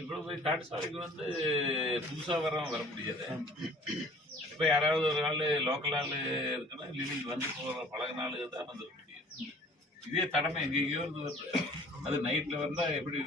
இவ்வளவு போய் காட்டுசாலைக்கு வந்து புதுசா வர முடியாது. இப்ப யாராவது ஒரு ஆள் லோக்கல் ஆள் இருக்குன்னா லிவிங் வந்து போற பழகின ஆளு தான் வந்து முடியும். இதே தடமை எங்கேயோ இருந்து வருது. அது நைட்ல வந்தா எப்படி